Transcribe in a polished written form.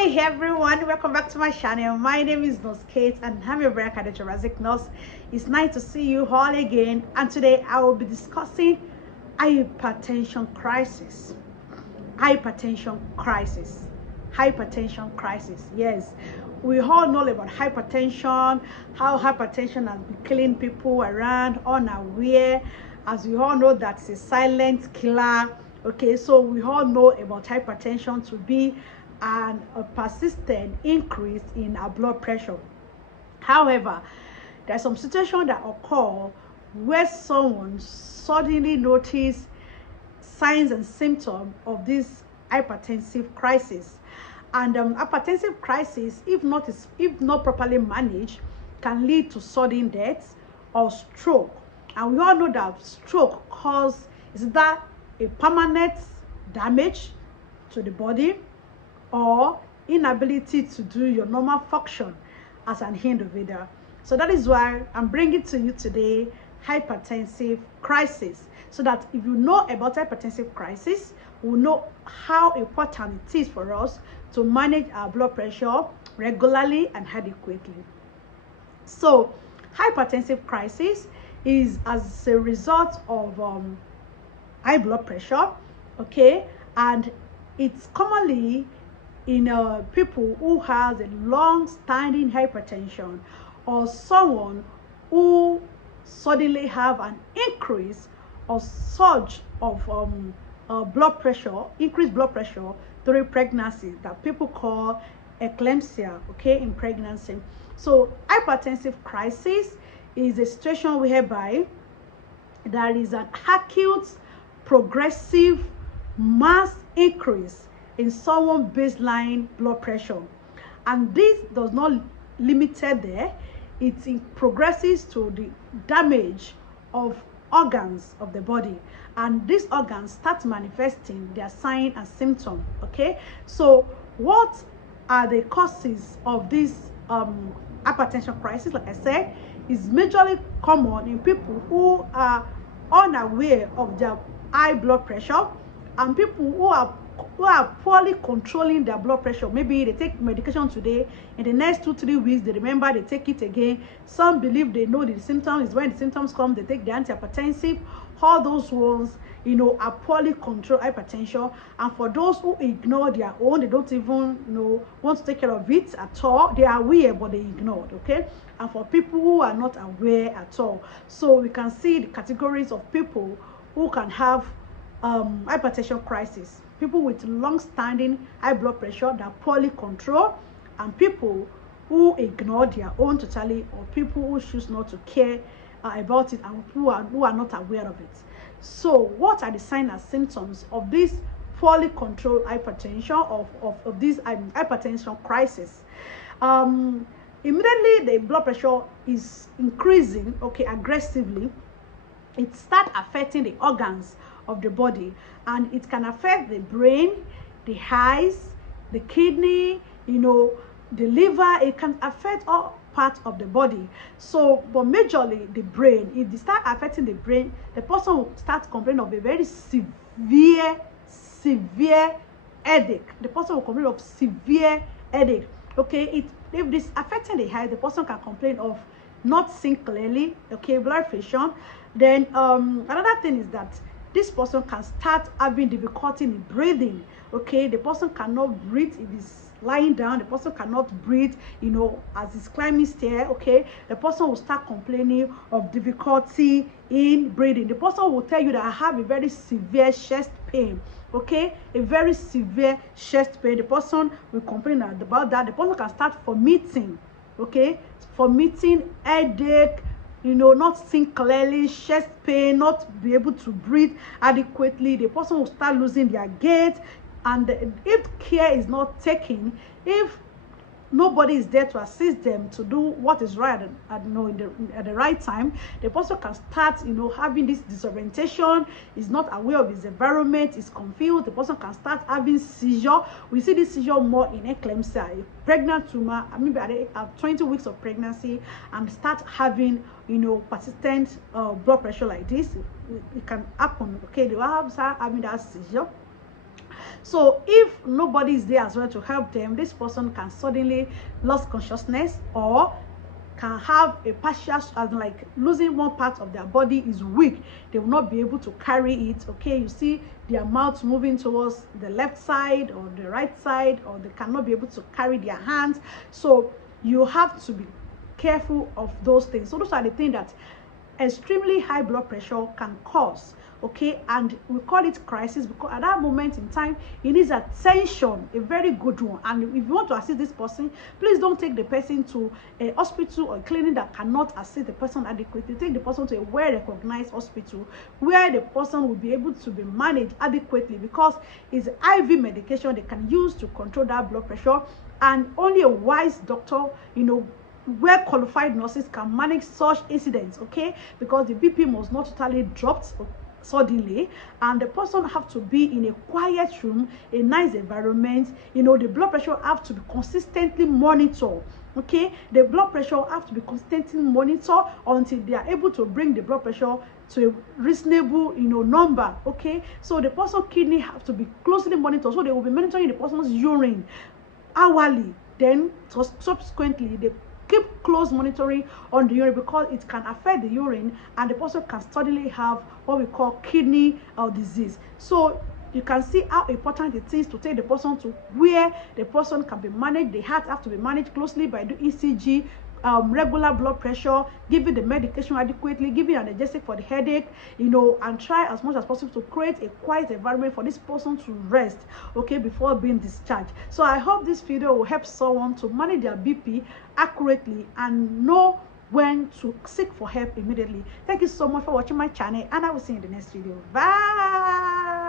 Hi everyone, welcome back to my channel. My name is Nurse Kate and I'm your very cardiothoracic nurse. It's nice to see you all again, and today I will be discussing hypertension crisis. Hypertension crisis. Yes, we all know about hypertension, how hypertension has been killing people around unaware. As we all know, that's a silent killer. Okay, so we all know about hypertension to be a persistent increase in our blood pressure. However, there's some situation that occur where someone suddenly notice signs and symptoms of this hypertensive crisis. And hypertensive crisis, if not properly managed, can lead to sudden death or stroke. And we all know that stroke is that a permanent damage to the body or inability to do your normal function as an individual. So that is why I'm bringing to you today hypertensive crisis, so that if you know about hypertensive crisis, we'll know how important it is for us to manage our blood pressure regularly and adequately. So hypertensive crisis is as a result of high blood pressure, okay, and it's commonly in people who has a long-standing hypertension, or someone who suddenly have an increase or surge of increased blood pressure during pregnancy, that people call eclampsia, okay, in pregnancy. So hypertensive crisis is a situation whereby there is an acute progressive mass increase in someone's baseline blood pressure, and this does not limited there. It progresses to the damage of organs of the body, and these organs start manifesting their sign and symptom. Okay, so what are the causes of this hypertension crisis? Like I said, is majorly common in people who are unaware of their high blood pressure, and people who are poorly controlling their blood pressure. Maybe they take medication today, in the next 2-3 weeks they remember, they take it again. Some believe they know the symptoms, is when the symptoms come they take the antihypertensive. All those ones, are poorly controlled hypertension. And for those who ignore their own, they don't even want to take care of it at all. They are aware but they ignored. Okay, and for people who are not aware at all, so we can see the categories of people who can have hypertension crisis: people with long-standing high blood pressure that are poorly controlled, and people who ignore their own totally, or people who choose not to care about it, and who are not aware of it. So what are the signs and symptoms of this poorly controlled hypertension, of this hypertension crisis? Immediately the blood pressure is increasing, okay, aggressively, it starts affecting the organs of the body, and it can affect the brain, the eyes, the kidney, the liver. It can affect all parts of the body. So but majorly the brain. If they start affecting the brain, the person will start complaining of a very severe headache. The person will complain of severe headache. Okay, if this affecting the eye, the person can complain of not seeing clearly, okay, blurred vision. Then another thing is that this person can start having difficulty in breathing. Okay, the person cannot breathe if he's lying down. The person cannot breathe, as he's climbing stair. Okay, the person will start complaining of difficulty in breathing. The person will tell you that I have a very severe chest pain. Okay, a very severe chest pain. The person will complain about that. The person can start vomiting. Okay, vomiting, headache, not seeing clearly, chest pain, not be able to breathe adequately. The person will start losing their gait, and if care is not taken, if nobody is there to assist them to do what is right at the right time, the person can start having this disorientation, is not aware of his environment, is confused. The person can start having seizure. We see this seizure more in eclampsia, a pregnant woman, at 20 weeks of pregnancy, and start having persistent blood pressure like this. It can happen. Okay, they will start having that seizure. So if nobody is there as well to help them, this person can suddenly lose consciousness, or can have a partial, as like losing one part of their body is weak. They will not be able to carry it. Okay, you see their mouth moving towards the left side or the right side, or they cannot be able to carry their hands. So you have to be careful of those things. So those are the things that extremely high blood pressure can cause. Okay, and we call it crisis because at that moment in time it needs attention, a very good one. And if you want to assist this person, please don't take the person to a hospital or a clinic that cannot assist the person adequately. Take the person to a well-recognized hospital where the person will be able to be managed adequately, because it's IV medication they can use to control that blood pressure, and only a wise doctor, where qualified nurses can manage such incidents. Okay, because the BP must not totally drop suddenly, and the person have to be in a quiet room, a nice environment. The blood pressure have to be consistently monitored. Okay, the blood pressure have to be consistently monitored until they are able to bring the blood pressure to a reasonable number. Okay, so the person's kidney have to be closely monitored, so they will be monitoring the person's urine hourly. Then subsequently they keep close monitoring on the urine, because it can affect the urine and the person can suddenly have what we call kidney disease. So you can see how important it is to take the person to where the person can be managed. The heart have to be managed closely by the ECG, regular blood pressure, giving the medication adequately, giving analgesic for the headache, and try as much as possible to create a quiet environment for this person to rest, okay, before being discharged. So I hope this video will help someone to manage their BP accurately and know when to seek for help immediately. Thank you so much for watching my channel, and I will see you in the next video. Bye.